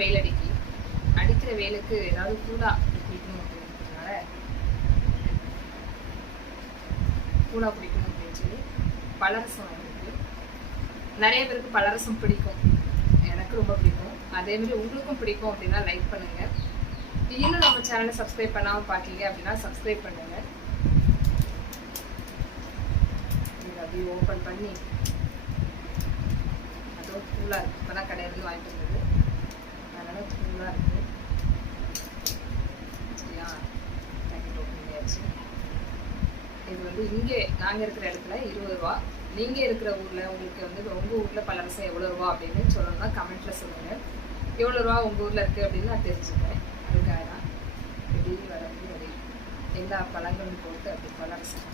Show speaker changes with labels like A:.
A: வெயில் அடிக்கி அடிக்கிற வெயிலுக்கு ஏதாவது கூலா குடிக்கணும் அப்படின்றதுனால கூலா குடிக்கணும் அப்படின்னு சொல்லி பலரசம் வாங்கிருக்கு நிறைய பேருக்கு பலரசம் பிடிக்கும். எனக்கு ரொம்ப பிடிக்கும். அதே மாதிரி உங்களுக்கும் பிடிக்கும் அப்படின்னா லைக் பண்ணுங்க. இன்னும் நம்ம சேனலை சப்ஸ்கிரைப் பண்ணாமல் பார்க்கீங்க அப்படின்னா சப்ஸ்கிரைப் பண்ணுங்க. அப்படியே ஓப்பன் பண்ணி அதுவும் கூலாக இருக்கு. இப்போ தான் கடையிலேருந்து வாங்கிட்டு வந்தது அதனால கூலாக இருக்கு சரியா பேக்கெட் ஓப்பன் பண்ணியாச்சு இது வந்து இங்கே நாங்கள் இருக்கிற இடத்துல இருபது ரூபா. நீங்கள் இருக்கிற ஊரில் உங்களுக்கு வந்து உங்கள் ஊரில் பலரசம் எவ்வளோ ரூபா அப்படின்னு சொல்லணும்னா கமெண்ட்டில் சொல்லுங்கள் எவ்வளோ ரூபா உங்கள் ஊரில் இருக்குது அப்படின்னு நான் தெரிஞ்சுக்கிறேன். அதுக்காக தான் இப்படி வர எல்லா பழங்களும் போட்டு அப்படி பலரசம்